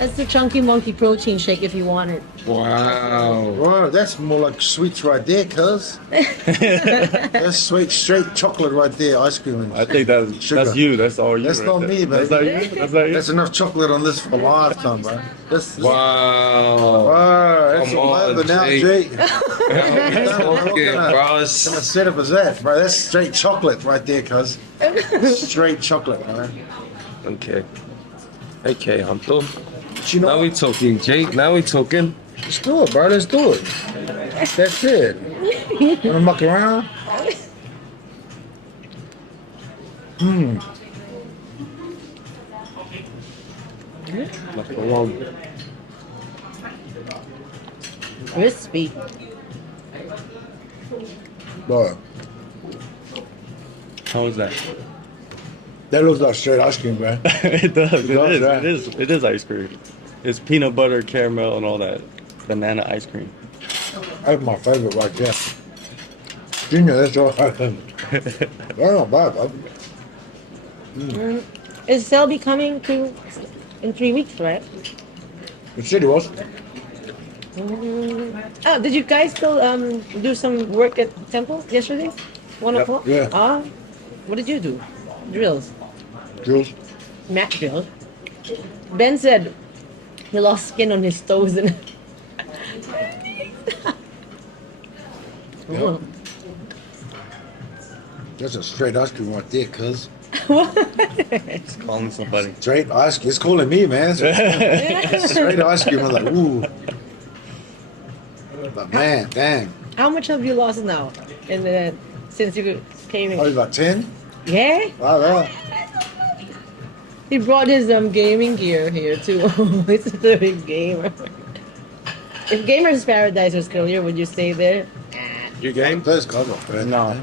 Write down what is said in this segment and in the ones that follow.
That's the Chunky Monkey protein shake if you want it. Wow. Wow, that's more like sweets right there, cuz. That's sweet, straight chocolate right there, ice cream. I think that's you. That's all you. That's right not there. me, That's baby. not you. That's not you. That's enough chocolate on this for a lifetime, bro. Wow. Wow, that's Come all on, over now, Jake. Jake. What What kind of setup is that, bro? That's straight chocolate right there, cuz. Straight chocolate, man. Okay. Okay, Hunter. You Now know, we talking, Jake. Now we talking. let's do it, bro. Let's do it. That's it. Wanna muck around? Crispy. Bro, How was that? that looks like straight ice cream, bro. It does. It does, is. right? It is ice cream. It's peanut butter, caramel, and all that banana ice cream. That's my favorite right there. Junior, that's all right. That's not bad, bro. Is Selby coming to in 3 weeks, right? The city was. Oh, did you guys still do some work at Temple yesterday? 1 Yep. o'clock? Yeah. What did you do? Drills. Jules. Mat drills. Ben said he lost skin on his toes and Yeah. That's a straight ice cream right there, cuz. It's calling somebody. Straight ice cream. It's calling me, man. Straight ice cream. I'm like, ooh. But man, dang. How much have you lost now? In the since you came Probably in? about 10. Yeah? Wow. He brought his gaming gear here too. He's a big gamer. If Gamers Paradise was clear, would you stay there? You game? Those guys are good. No.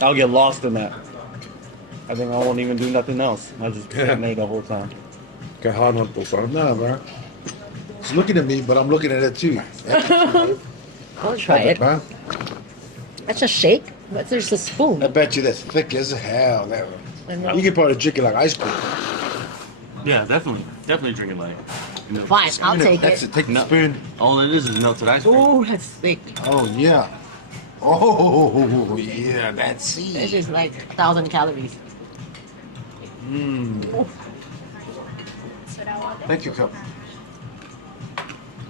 I'll get lost in that. I think I won't even do nothing else. I'll just play the whole time. Get hard on both. No, bro. It's looking at me, but I'm looking at it too. I'll try it. Bro. That's a shake, but there's a spoon. I bet you that's thick as hell. That I know. one. You can probably drink it like ice cream. Yeah, definitely. Definitely drink it like. You know, Fine, I'll take That's it. it. Take the No. spoon. all it is melted ice cream. Oh, that's thick. Oh, yeah. Oh, yeah. That's This it. is like 1,000 calories. Thank you, cup.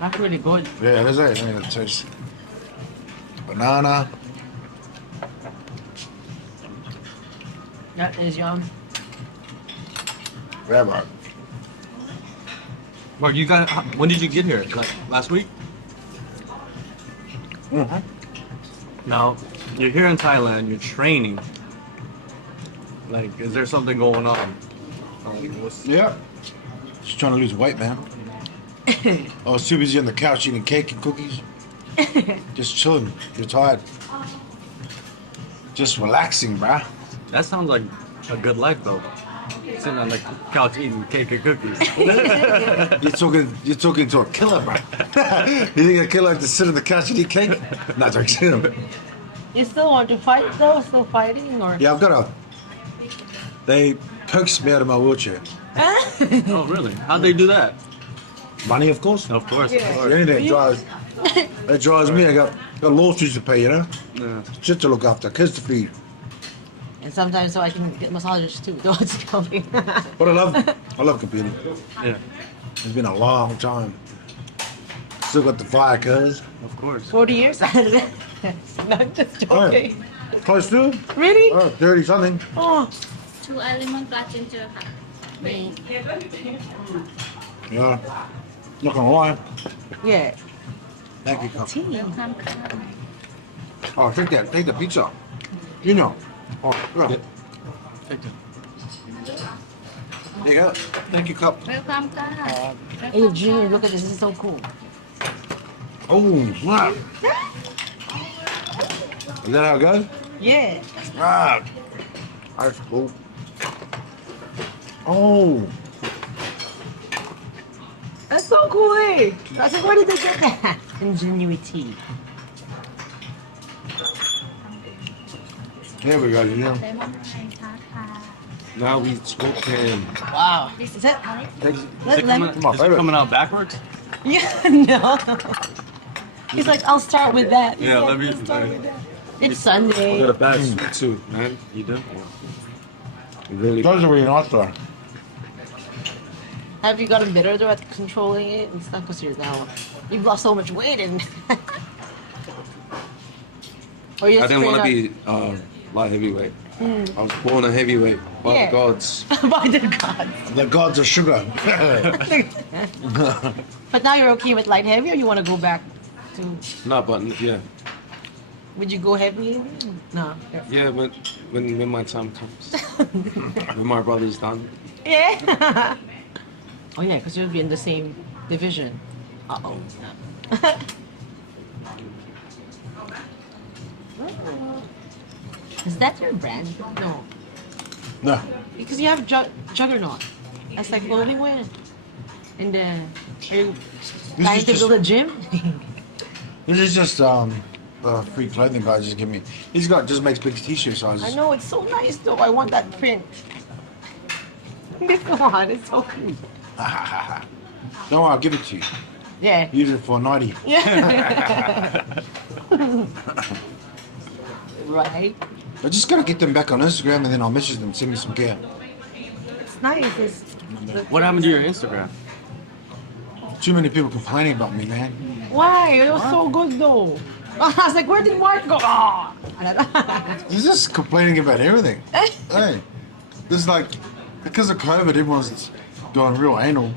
That's really good. Yeah, that's it. I mean, it tastes banana. That is yum. Rabbi. Well, you got. When did you get here? Like last week? Now, you're here in Thailand. You're training. Like, is there something going on? Yeah. Just trying to lose weight, man. I was too busy on the couch eating cake and cookies. Just chilling. You're tired. Just relaxing, bruh. That sounds like a good life, though. Sitting on the couch eating cake and cookies. You're talking to a killer, bruh. You think a killer has to sit on the couch and eat cake? Not joking. You still want to fight though? Still fighting or? Yeah, I've got a. They coaxed me out of my wheelchair. Oh, really? How'd they do that? Money, of course. Of course. Yeah. Of course. Anything drives. It drives me. I got lawsuits to pay, you know. Yeah. Shit to look after, kids to feed. And sometimes so I can get massages too. Don't tell me. But I love competing. Yeah. It's been a long time. Still got the fire, cuz. Of course. 40 years? Not just joking. Close to? Really? Oh, 30 something. Oh, 2 element blood ginger ค่ะ Yeah. Not gonna lie. yeah. Thank you, cup. Tea. welcome ค่ะ Oh, take the pizza. You know. Oh, yeah. There you go. Thank you, cup. welcome ค่ะ Hey, Junior, look at this. This is so cool. Oh, wow. Is that how it goes? Yeah. Ah. That's cool. Oh. That's so cool, eh? I said, where did they get that? Ingenuity. There we go, you know. เลมอนไทยค่ะ Now we smoking. Wow. Is that? Is it coming out backwards? Yeah, no. He's like, I'll start with that. Yeah, let me. It's Sunday. Got a bad sweet tooth, man. You do? Really? Those are really nice though. Have you gotten better though at controlling it and stuff? Because you've lost so much weight and. Or you I didn't want to straight be light heavyweight. I was born a heavyweight by Yeah. the gods. up- by the gods. The gods of sugar. But now you're okay with light heavy, or you want to go back to? No, but yeah, Would you go heavy? No. yeah. But when my time comes, when my brother's done, Yeah. Oh yeah, because you'll be in the same division. Uh oh. Is that your brand? No. No. Because you have Juggernaut. That's like clothing wear. And then, are you trying is to just- build a gym? This is just the free clothing guy just give me. He's got just makes big t-shirt sizes. I know, it's so nice though. I want that print. Come on, it's so cool. Don't worry, I'll give it to you. Yeah. Use it for 90. Yeah. Right? I just gotta get them back on Instagram and then I'll message them, send me some gear. It's nice. It's, What happened to your Instagram? Too many people complaining about me, man. why? It was so good though. I was like, where did Mark go? Oh. He's just complaining about everything. Hey, this is like because of COVID, everyone's going real anal.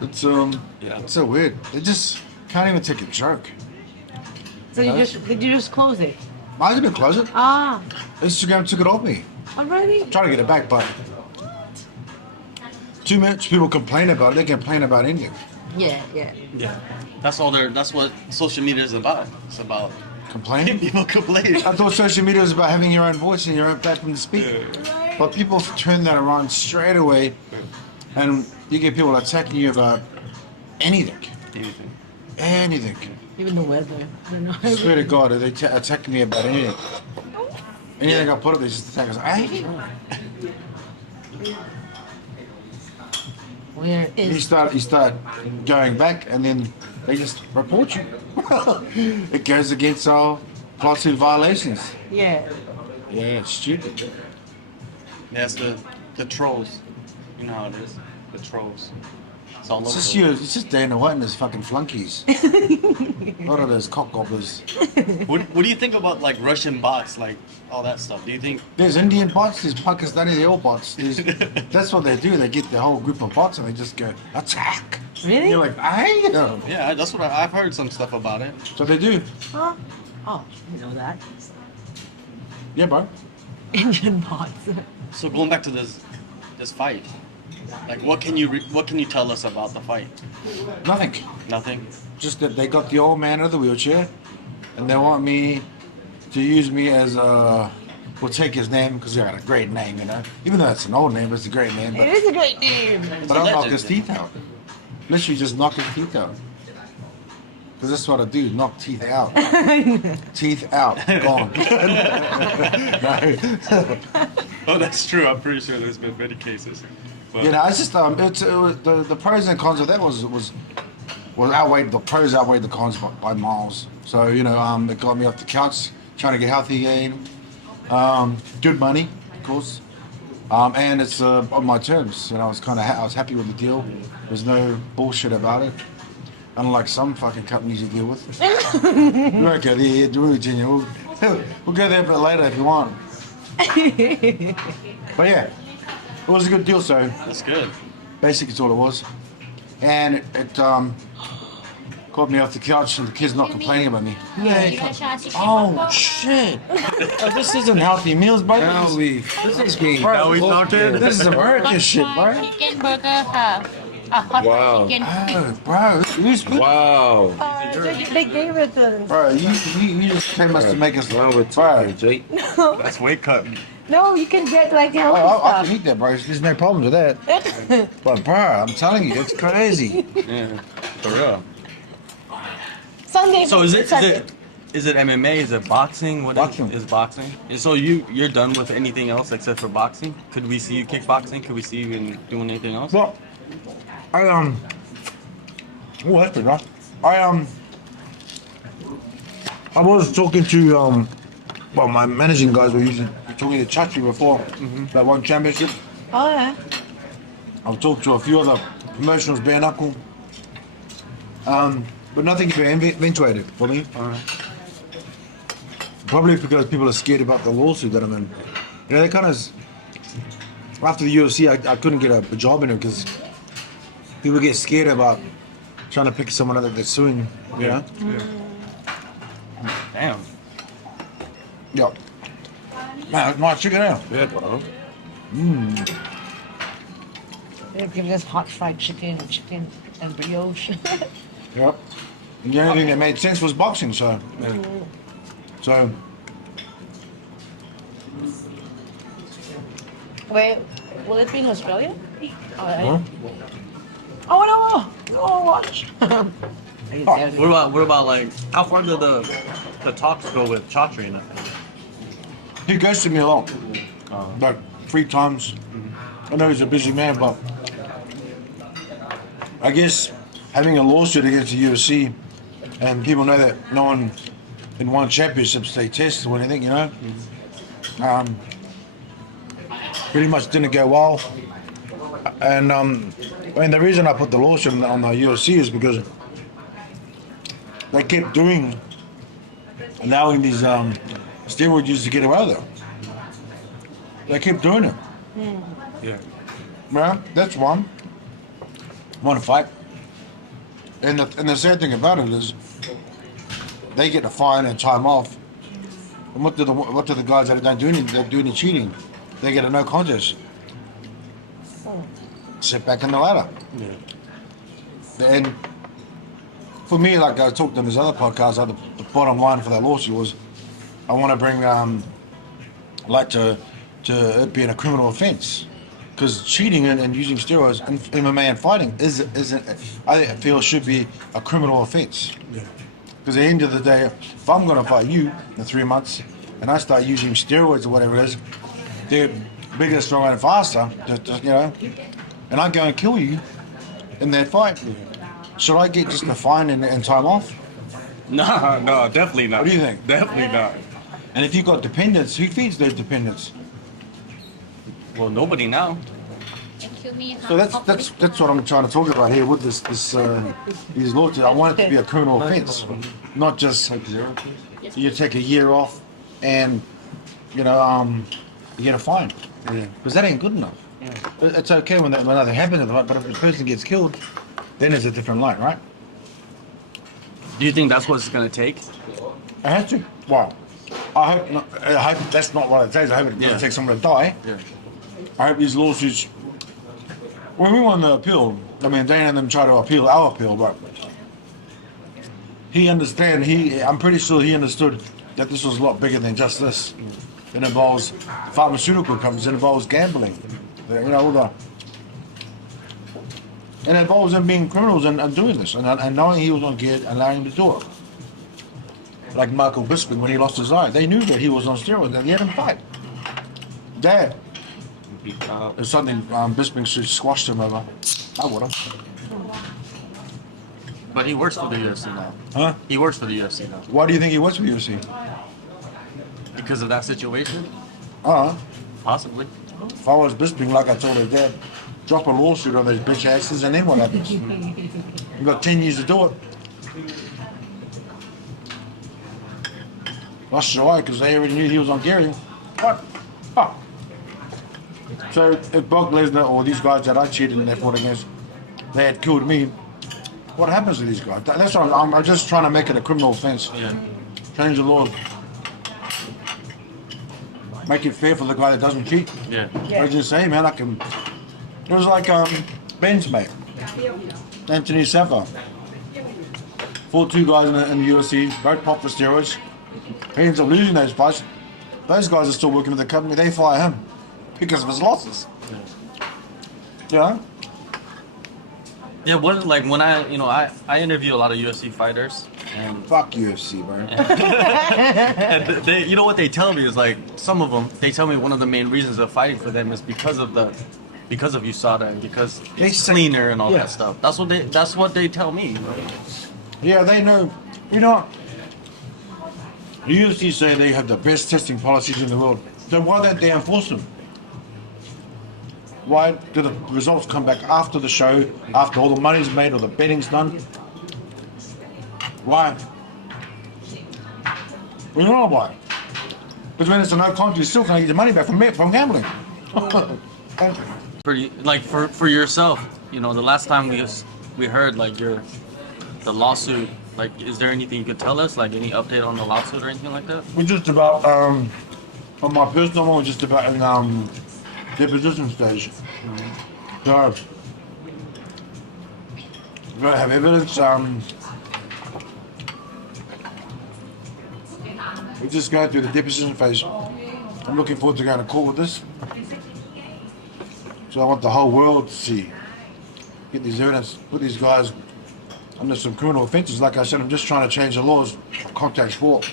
It's Yeah. it's so weird. They just can't even take a joke. So did you just close it? I didn't close it. Ah, Instagram took it off me. already? I'm trying to get it back, but too much people complain about it. They complain about anything. Yeah, yeah. Yeah. That's all there. That's what social media is about. It's about Complaining? people complaining. I thought social media was about having your own voice and your own platform to speak. But people turn that around straight away, and you get people attacking you about anything. Anything. Anything. Even the weather. I don't know. I swear to God, they attack me about anything. Anything I put up, they just attack us. Hey, Where you is? start going back, and then they just report you. It goes against our lawsuit violations. Yeah. Yeah, it's stupid. That's the trolls. You know how it is. The trolls. It's all over. It's just the- you. It's just Dana White and his fucking flunkies. A lot of those cock gobblers. What do you think about like Russian bots, like all that stuff? Do you think? There's Indian bots, there's Pakistani, they're all bots. That's what they do. They get the whole group of bots and they just go, attack. Really? And you're like, hey. Yeah, that's what I've heard some stuff about it. So they do. Huh? Oh, you know that. Yeah, bro. Indian bots. So going back to this fight, like what can you tell us about the fight? Nothing. Nothing. Just that they got the old man out of the wheelchair and they want me to use me as we'll take his name because he got a great name, you know. Even though it's an old name, it's a great name. It But, is a great name. but I'll knock legend. his teeth out. Literally just knock his teeth out. Because that's what I do, knock teeth out. Teeth out, gone. No. Oh, that's true. I'm pretty sure there's been many cases. But You know, it's just it was, the pros and cons of that was outweighed the pros outweighed the cons by miles. So you know, it got me off the couch, trying to get healthy again. Good money, of course, and it's on my terms. You know, I was happy with the deal. There's no bullshit about it. Unlike some fucking companies you deal with. We won't go there, do we, Junior? We'll go there a bit later if you want. But yeah, it was a good deal. So that's good. basically, it's all it was. And it caught me off the couch, and the kid's not complaining about me. Oh shit! Oh, this isn't healthy meals, bro. Now we Now we talking. This is American shit, bro. Chicken burger ค่ะhot Wow. chicken Oh, bro, Wow. They gave it to. bro, you just came us to make us. Wrong with Bro, Jake? That's weight cutting. No, you can get like healthy I can eat that, bro. There's no problem with that. stuff. But bro, I'm telling you, it's crazy. Yeah, for real. Sunday. So is Is it MMA? Is it boxing? What Boxing. is boxing? And so you're done with anything else except for boxing? Could we see you kickboxing? Could we see you in doing anything else? Well, I oh, that's pretty rough. I was talking to well, my managing guys were talking to Chatri before that one championship. Oh yeah. I've talked to a few other promotionals, bare knuckle. But nothing to be eventuated for me. Probably because people are scared about the lawsuit that I'm in. You know, they kind of, after the UFC, I couldn't get a job in it because people get scared about trying to pick someone up that they're suing, you know? Damn. Yeah. Man, nice chicken out. Yeah, bro. They're giving us hot fried chicken and brioche. Yep. And the only thing that made sense was boxing, so. So, Wait, will it be in Australia? Oh, no! Oh, watch. What about like how far did the talks go with Chatri and that? he ghosted me a lot. Like 3 times. I know he's a busy man, but I guess having a lawsuit against the UFC and people know that no one in one championships they test or anything, you know. Pretty much didn't go well. And I mean the reason I put the lawsuit on the UFC is because they kept allowing these steroid users to get away with it. They kept doing it. Yeah. Well, that's one fight. And the sad thing about it is they get a fine and time off. And what do the guys that don't do any cheating? They get a no contest. Sit back in the ladder. Yeah. And for me, like I talked on this other podcast, the bottom line for that lawsuit was I want to bring to it being a criminal offence. Because cheating and using steroids in MMA and fighting I feel should be a criminal offence. Because at the end of the day, if I'm going to fight you in 3 months and I start using steroids or whatever it is, they're bigger, stronger, and faster, you know, and I go and kill you in that fight. Should I get just a fine and time off? No, definitely not. What do you think? Definitely not. And if you've got dependents, who feeds those dependents? Well, nobody now. So that's what I'm trying to talk about here with these lawsuits. I want it to be a criminal offence, not just you take a year off and you get a fine. Because that ain't good enough. It's okay when nothing happens, but if the person gets killed, then it's a different light, right? Do you think that's what it's gonna take? It has to. Wow. I hope that's not what it takes. I hope it doesn't take someone to die. Yeah. I hope these lawsuits. When we won the appeal, I mean, Dana and them tried to appeal our appeal, but I'm pretty sure he understood that this was a lot bigger than just this. It involves pharmaceutical companies, it involves gambling, and it involves them being criminals and doing this, and knowing he was going to get allowing him to do it. Like Michael Bisping when he lost his eye, they knew that he was on steroids and they had him fight. Dad. If something Bisping should squashed him over, I would have. But he works for the UFC now. Huh? He works for the UFC now. Why do you think he was for UFC? Because of that situation? Possibly. If I was Bisping, like I told his dad, drop a lawsuit on those bitch asses and then what happens? You've got 10 years to do it. Lost your eye because they already knew he was Hungarian. What? Oh. So if Brock Lesnar or these guys that I cheated in that fought against, they had killed me, what happens to these guys? That's what I'm just trying to make it a criminal offence. Yeah. Change the law. Make it fair for the guy that doesn't cheat. Yeah. I just say, man, it was like Ben's mate, Anthony Tafa. Fought 2 guys in the UFC, both popped for steroids. He ends up losing those fights. Those guys are still working with the company. They fire him because of his losses. Yeah. Yeah, what like when I interview a lot of UFC fighters, And Fuck UFC, bro. and they, you know what they tell me is like some of them. They tell me one of the main reasons of fighting for them is because of USADA and because it's cleaner and all Yeah. that stuff. That's what they tell me. Yeah, they know. You know, the UFC say they have the best testing policies in the world. So why don't they enforce them? Why do the results come back after the show, after all the money's made or the betting's done? Why? We don't know why. Because when it's a no contest, you still can't get your money back from gambling. Pretty like for yourself. You know, the last time we heard like the lawsuit. Like, is there anything you could tell us? Like any update on the lawsuit or anything like that? We're just about, on my personal one, we're just about in deposition stage. So, we don't have evidence. We're just going through the deposition phase. I'm looking forward to going to court with this. So I want the whole world to see. Get these evidence, put these guys under some criminal offences. Like I said, I'm just trying to change the laws of contact sport.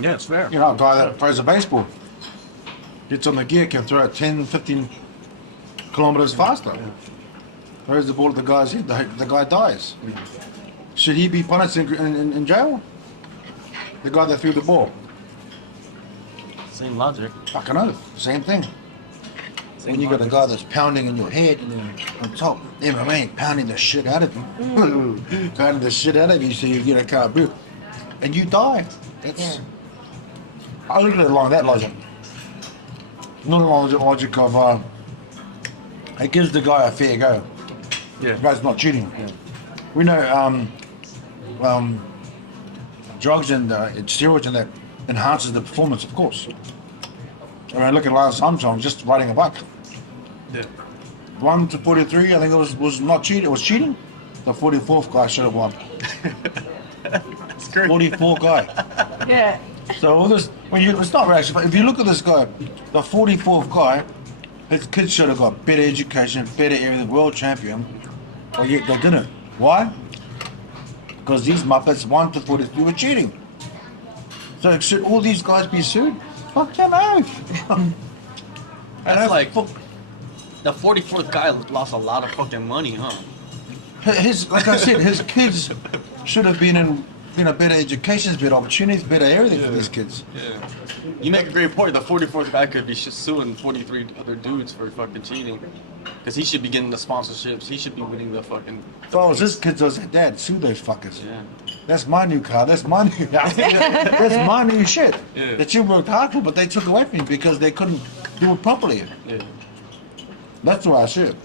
Yeah, it's fair. You know, a guy that plays a baseball, gets on the gear, can throw it 10, 15 kilometers faster. Throws the ball at the guy's head, the guy dies. Should he be punished in jail? The guy that threw the ball. Same logic. Fucking oath, same thing. When you got a guy that's pounding in your head on top, MMA pounding the shit out of you. Pounding the shit out of you so you get a car boot. And you die. That's, I look at it along that logic. Not along the logic of, it gives the guy a fair go. Yeah. The guy's not cheating. We know drugs and steroids and that enhances the performance, of course. I mean, look at Lance Armstrong just riding a bike. Yeah. 1 to 43, I think it was not cheating. It was cheating. The 44th guy should have won. That's great. 44 guy. Yeah. So all this, it's not actually. But if you look at this guy, the 44th guy, his kids should have got better education, better everything, world champion. But yet they didn't. Why? Because these Muppets 1 to 43 were cheating. So should all these guys be sued? Fuck them out. That's like the 44th guy lost a lot of fucking money, huh? Like I said, his kids should have been in better educations, better opportunities, better everything for these kids. Yeah. You make a great point. The 44th guy could be suing 43 other dudes for fucking cheating. Because he should be getting the sponsorships. He should be winning the fucking... If I was his kids, I was like, Dad, sue those fuckers. Yeah. That's my new car. That's my new that's my new shit Yeah. that you worked hard for, but they took away from me because they couldn't do it properly. Yeah. That's why I see it.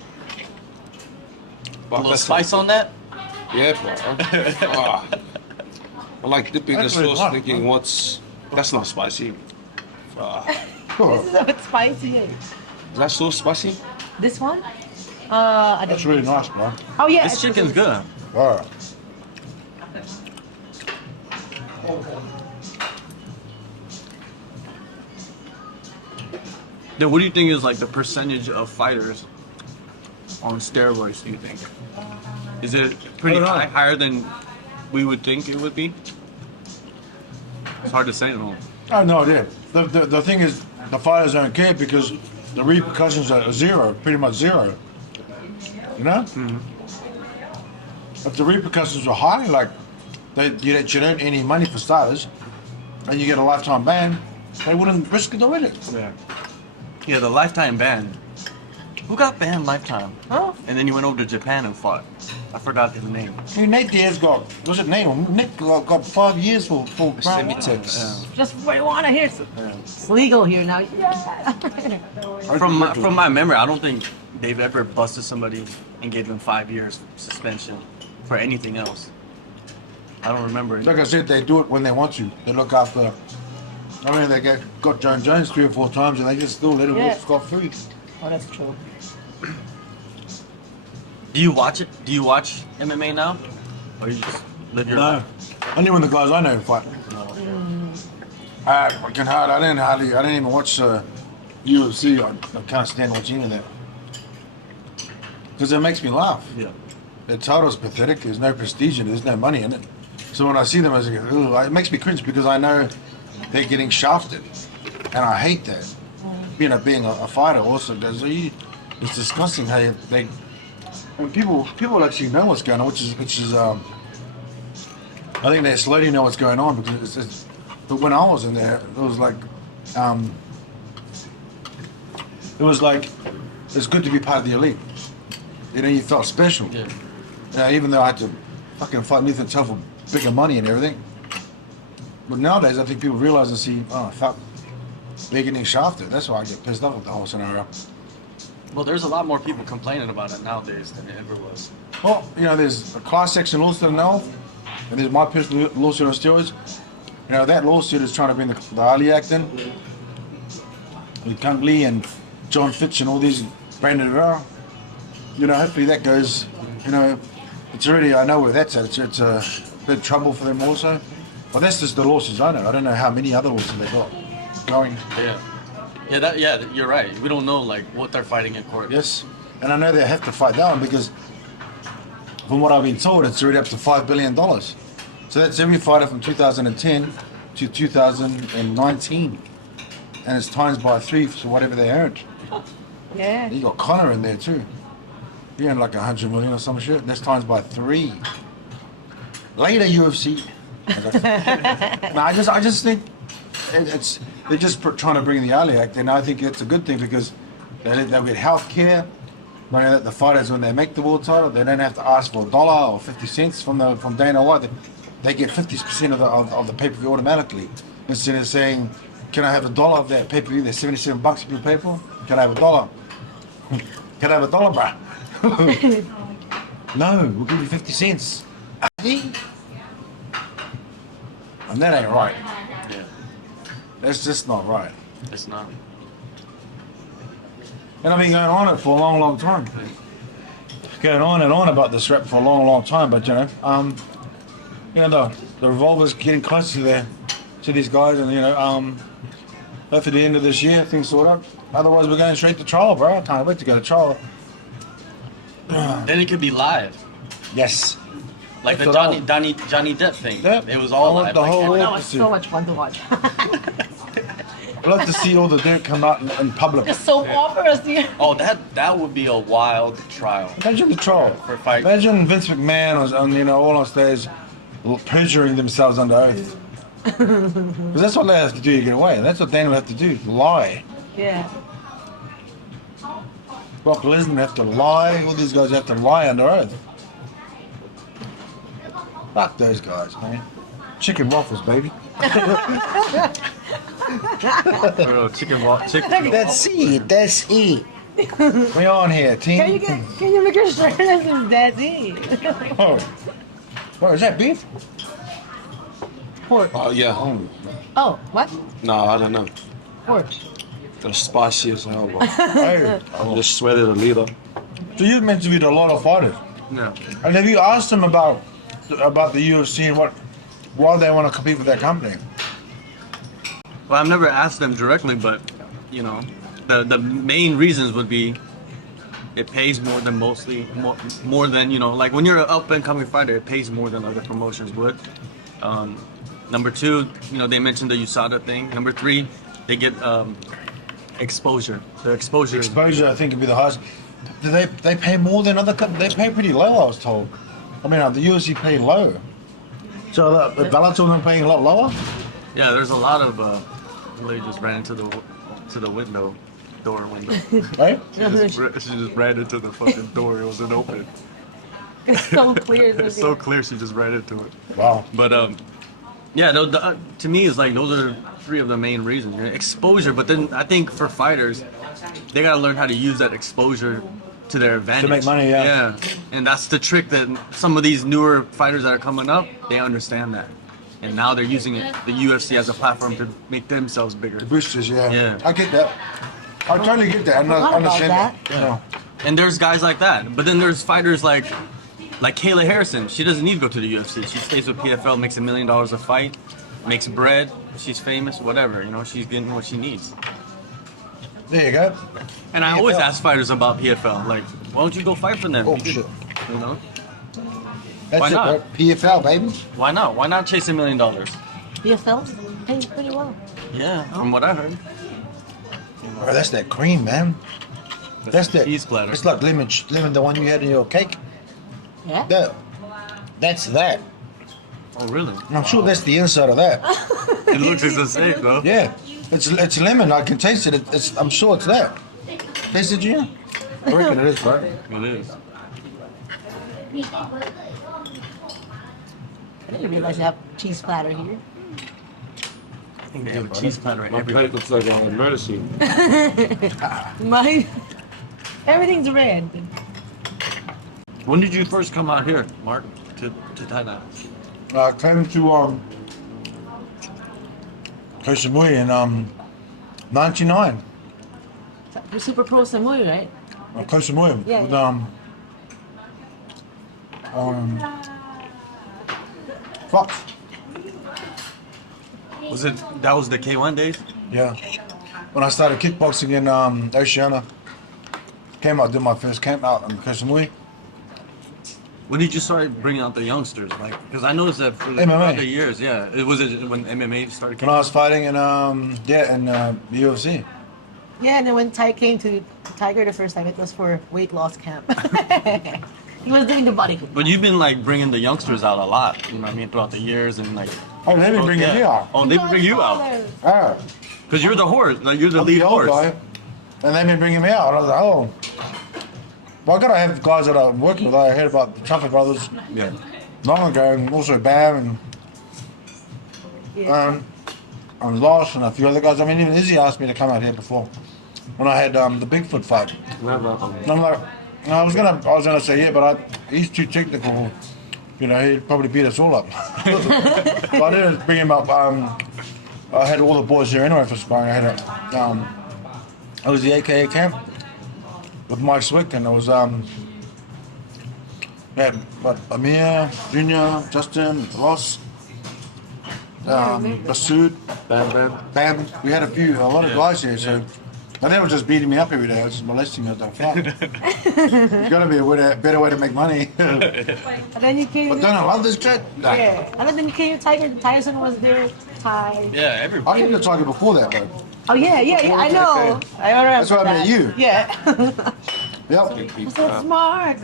A little spice on that? Yeah, bro. Ah. I like dipping the That's really sauce, hot, thinking, that's not spicy. Cool. This is how it's spicy. Is that sauce spicy? This one? I don't That's really nice, man. Oh yeah. This chicken's good. All right. Then what do you think is like the percentage of fighters on steroids, do you think? Is it pretty I don't know. high, higher than we would think it would be? It's hard to say at all. I have no idea. The thing is, the fighters don't care because the repercussions are zero, pretty much zero. You know? Mm-hmm. If the repercussions were high, like you don't earn any money for starters, and you get a lifetime ban, they wouldn't risk it already. Yeah. Yeah, the lifetime ban. Who got banned lifetime? Oh. And then you went over to Japan and fought. I forgot his name. I mean, Nate Diaz what's his name? Nick got 5 years for Semitex. Just what you want to hear. It's legal here now. Yeah. From my memory, I don't think they've ever busted somebody and gave them 5 years suspension for anything else. I don't remember. Like I said, they do it when they want to. They look after. I mean, they got John Jones 3 or 4 times, and they just still let him Yeah. walk scot-free. Oh, that's true. Do you watch it? Do you watch MMA now? Or you just live your No, life? only when the guys I know fight. I didn't even watch UFC. I can't stand watching any of that because it makes me laugh. Yeah. Their title's pathetic. There's no prestige in it. There's no money in it. So when I see them, I say, ooh, it makes me cringe because I know they're getting shafted, and I hate that. You know, being a fighter also does. It's disgusting how they. I mean, people actually know what's going on, which is. I think they slowly know what's going on because but when I was in there, it was like, it's good to be part of the elite. You know, you felt special. Yeah. You know, even though I had to fucking fight Nathan Tough for bigger money and everything. But nowadays, I think people realize and see, oh fuck, they're getting shafted. That's why I get pissed off with the whole scenario. Well, there's a lot more people complaining about it nowadays than it ever was. Well, you know, there's a class action lawsuit now, and there's my personal lawsuit on steroids. You know, that lawsuit is trying to bring the Ali Act in. With Kung Lee and John Fitch and all these Brandon Rivera. You know, hopefully that goes, you know, it's already, I know where that's at. It's a bit of trouble for them also. But that's just the lawsuits I know. I don't know how many other lawsuits they got going. Yeah, you're right. We don't know like what they're fighting in court. Yes, and I know they have to fight that one because from what I've been told, it's already up to $5 billion. So that's every fighter from 2010 to 2019. And it's times by 3 for whatever they earned. Yeah. You got Connor in there too. He earned like 100 million or some shit. That's times by 3. Later UFC. No, I just think it's they're just trying to bring the Ali Act, and I think it's a good thing because they'll get health care. The fighters, when they make the world title, they don't have to ask for $1 or 50 cents from Dana White. They get 50% of the pay-per-view automatically. Instead of saying, can I have $1 of that pay-per-view? There's $77 if you pay for. Can I have $1? Can I have $1, bro? No, we'll give you 50 cents. And that ain't right. Yeah, That's just not right. it's not. And I've been going on it for a long, long time. Going on and on about this rap for a long, long time. But you know, the revolver's getting closer to these guys, and hopefully the end of this year things sort out. Otherwise, we're going straight to trial, bro. I can't wait to go to trial. Then it could be live, Yes. like the That's what Johnny Depp thing. Yeah. It was all I want live. the like, whole everyone- That was so much fun to watch. I'd love to see all the dirt come out in public. Just soap operas here. Oh, that would be a wild trial. Imagine the trial. For fight. Imagine Vince McMahon was all on stage perjuring themselves under oath. Because that's what they have to do to get away. That's what Dana would have to do, lie. Yeah. Brock Lesnar have to lie. All these guys have to lie under oath. Fuck those guys, man. Chicken waffles, baby. Bro, chicken. That's it. That's it. We on here, team. Can you make sure this is daddy? Oh. What is that, beef? Pork. Oh yeah. Oh, what? No, I don't know. Pork. That's spicy as hell, bro. Hey. I just sweated a liter. So you've interviewed a lot of fighters. No. And have you asked them about the UFC and why they want to compete with that company? Well, I've never asked them directly, but the main reasons would be it pays more than more than like when you're an up and coming fighter, it pays more than other promotions would. Number 2, they mentioned the USADA thing. Number 3, they get exposure. The exposure. Exposure, I think, would be the highest. Do they pay more than other companies? They pay pretty low, I was told. I mean, the UFC pay low. So the Bellator not paying a lot lower? Yeah, there's a lot of. They just ran into the door window. Right? She just ran into the fucking door. It wasn't open. It's so clear. It's so clear. She just ran into it. Wow. But yeah, no. To me, it's like those are 3 of the main reasons. Exposure, but then I think for fighters, they gotta learn how to use that exposure to their advantage. To make money, yeah. Yeah, and that's the trick that some of these newer fighters that are coming up, they understand that, and now they're using the UFC as a platform to make themselves bigger. The boosters, yeah. Yeah. I get that. I totally get that. I forgot about understand that. Yeah. And there's guys like that, but then there's fighters like Kayla Harrison. She doesn't need to go to the UFC. She stays with PFL, makes $1 million a fight, makes bread. She's famous, whatever. She's getting what she needs. There you go. And I always ask fighters about PFL, like, why don't you go fight for them? Oh, shit. That's Why it, not? bro. PFL, baby. Why not? Why not chase $1 million? PFL's paying pretty well. Yeah, from what I heard. Bro, that's that cream, man. That's that. cheese platter. It's like lemon, the one you had in your cake. Yeah. That's that. Oh, really? I'm sure that's the inside of that. It looks the same, though. Yeah, it's lemon. I can taste it. I'm sure it's that. Taste it, Junior? I reckon it is, bro. It is. I didn't realize they have cheese platter here. I think they have a cheese platter My everywhere. plate looks like a murder scene. Mine. Everything's red. When did you first come out here, Mark, to Thailand? I came to Koh Samui in 99. You're super pro Samui, right? Koh Samui Yeah, with yeah. Fox. That was the K1 days? Yeah. When I started kickboxing in Oceania, did my first camp out in Koh Samui. When did you start bringing out the youngsters? Like, because I noticed that for MMA. throughout the years, yeah. It was when MMA started. When I was fighting in UFC. Yeah, and then when Ty came to Tiger the first time, it was for weight loss camp. He was doing the body. But you've been like bringing the youngsters out a lot. You know what I mean? Throughout the years and like. Oh, they didn't bring me out. Oh, they bring you out Oh, because you're the horse. Like you're the I'm lead the old horse. guy. And they've been bringing me out. I was like, oh. Well, I gotta have guys that I'm working with. I heard about the Tafa brothers Yeah. long ago, and also Bam Yeah. and Losh and a few other guys. I mean, even Izzy asked me to come out here before when I had the Bigfoot fight. Never. And I'm like, no, I was gonna say yeah, but he's too technical. You know, he'd probably beat us all up. But I didn't bring him up. I had all the boys here anyway for sparring. I had it was the AKA camp with Mike Swick, and it was Amir, Junior, Justin, Ross, Basood, Bam. We had a lot of guys here, so. And they were just beating me up every day. I was just molesting me. I was like, fuck. There's got to be a better way to make money. And then you came. But don't I love this cat? Nah. Yeah. And then you came to Tiger. Tyson was there. Ty. Yeah, I everybody. came to Tiger before that, though. Oh yeah. I know. I remember. That's why I met that. you. Yeah. Yep. So smart.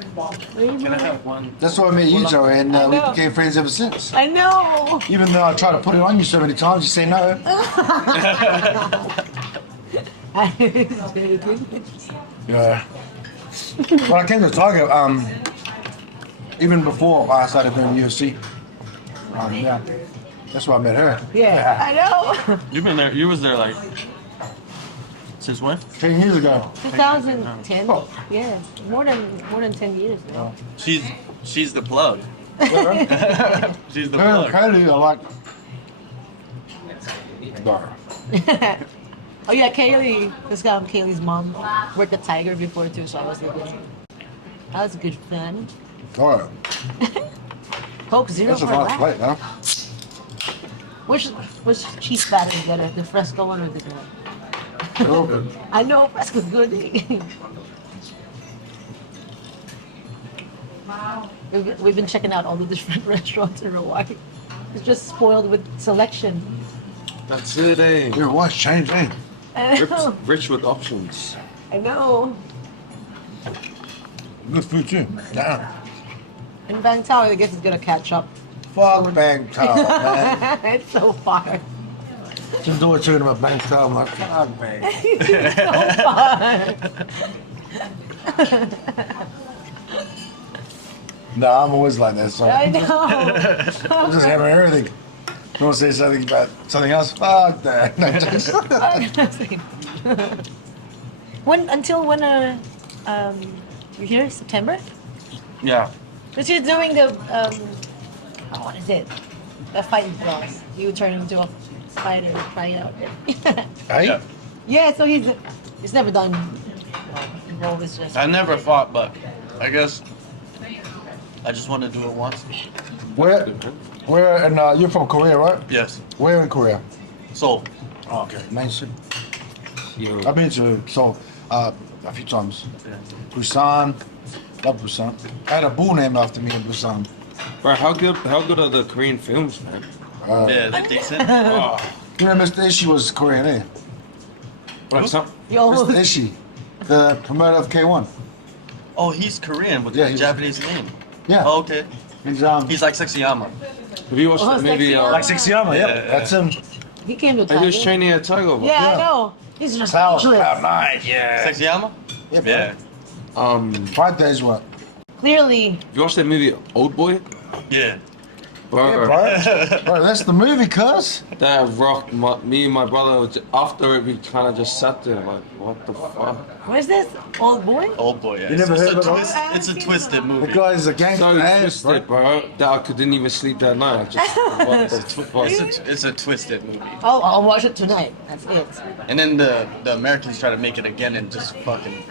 Can I have one? That's why I met you, Joey, and we know. became friends ever since. I know. Even though I tried to put it on you so many times, you say no. Yeah. When I came to Tiger, even before I started doing UFC, yeah, that's why I met her. Yeah, I know. You've been there. You was there like since when? 10 years ago. 2010. Yeah, more than 10 years now. She's the plug. She's the Her and plug. Kaylee are like. Oh yeah, Kaylee. This guy, Kaylee's mom, worked at Tiger before too, so I was with her. That was good fun. Alright, Coke Zero that's a for nice that. plate, huh? Which cheese batter is better, the Fresco one or the good? They're all good. I know Fresco's good. We've been checking out all the different restaurants in Hawaii. It's just spoiled with selection. That's it, eh? Your wife's changed, eh? I know. Rich with options. I know. Good food too. Yeah. And Bangtao, I guess, is gonna catch up. Fuck Bangkok, man. It's so far. Just do it talking about Bangkok. I'm like, fuck, man. No, I'm always like that. So I know. I'm just having everything. You want to say something about something else? Fuck that. No, just- Until when you're here September? Yeah. Because you're doing the what is it? The fight vlogs. You turn into a fighter, try out. Hey? Yeah, so he's never done. He's always just. I never fought, but I guess I just want to do it once. Where and you're from Korea, right? Yes. Where in Korea? So, Oh, okay. Main city. Yo. I've been to Seoul a few times. Busan. Love Busan. I had a bull named after me in Busan. Bro, how good are the Korean films, man? Yeah, they're decent. You know, Mr. Ishii was Korean, eh? Like some, Yo, Mr. Ishii, the promoter of K1. Oh, he's Korean with Yeah, a he's- Japanese name. Yeah. Oh, okay. He's He's like Sexyama. have you watched Oh, that movie? sexy. Sixyama, Yeah, yeah. yeah. That's him. he came to He was Thailand. training at Tiger. bro. Yeah, I Yeah. know. He's just Cloud speechless. 9, yeah. Sexyama? Yeah. Yeah. 5 days work. Clearly, You watched that movie Old Boy? Yeah. Bro, Bro, that's the movie, cuz. that rocked me and my brother. After it, we kind of just sat there like, what the fuck? where's this old boy? Old boy, yeah. You never it's heard a of it? twist, It's a twisted The movie. guy's a gangster. So ass, twisted, bro, that I didn't even sleep that night. I just, what the fuck? It's a twisted movie. Oh, I'll watch it tonight. That's it. And then the Americans try to make it again and just fucking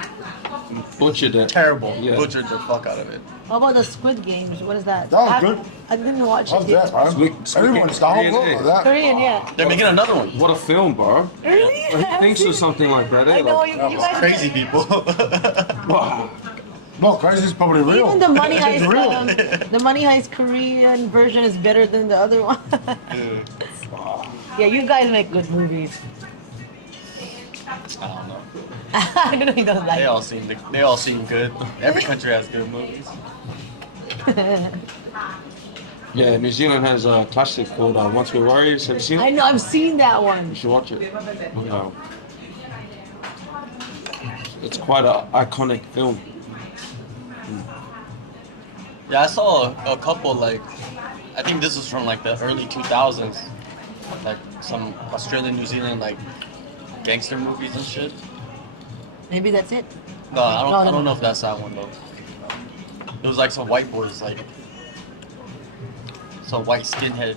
Butchered it. terrible. Yeah. Butchered the fuck out of it. How about the Squid Games? What is that? That was good. I didn't watch How's it. that, bro? Squid Everyone's the whole Game, world eh? of that. Korean, yeah. They're making another one. What a film, bro. Really? Who thinks of something like that, eh? I know, Like, you guys Crazy people. wow. Not crazy, it's probably real. Even the Money It's Heist, real. the Money Heist Korean version is better than the other one. Yeah, you guys make good movies. I don't know. I don't know you don't like They all seem good. Every country has good movies. Yeah, New Zealand has a classic called Once We're Warriors. Have you seen I it? know, I've seen that one. You should watch it. It's quite an iconic film. Yeah, I saw a couple like, I think this was from like the early 2000s, like some Australian, New Zealand like gangster movies and shit. Maybe that's it. No, I No, don't no. know if that's that one though. It was like some white boys, like some white skinhead.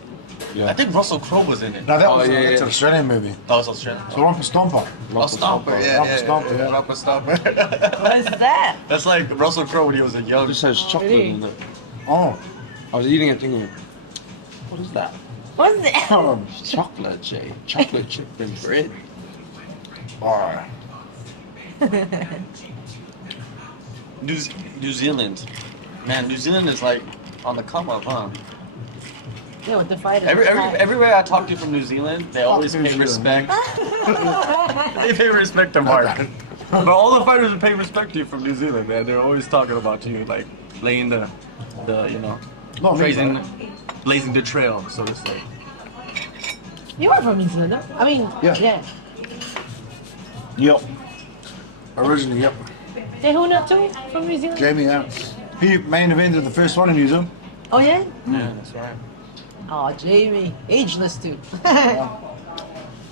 Yeah. I think Russell Crowe was in it. No, that Oh, was yeah, that's yeah. an Australian movie. That was Australian. So Romper Stomper. Oh, Stomper, yeah, Romper yeah, Stomper, yeah. Romper Stomper. What is that? That's like Russell Crowe when he was a young. It just has chocolate in it. Oh. I was eating it thinking, what is that? What's that? Chocolate, Jay. Chocolate chip and bread. Alright. New Zealand, man, New Zealand is like on the come up, huh? Yeah, with the fighters. Everywhere I talk to from New Zealand, they always New pay Zealand. respect. They pay respect to Mark. But all the fighters pay respect to you from New Zealand, man. They're always talking about you, like laying the you know, Not me, blazing the trail, so to say. You are from New Zealand, no? I mean, Yeah. Yep. Originally, yep. Tehuna too from New Zealand. Jamie, he main evented the first one in New Zealand. Oh yeah. Yeah, that's right. Oh, Jamie, ageless too.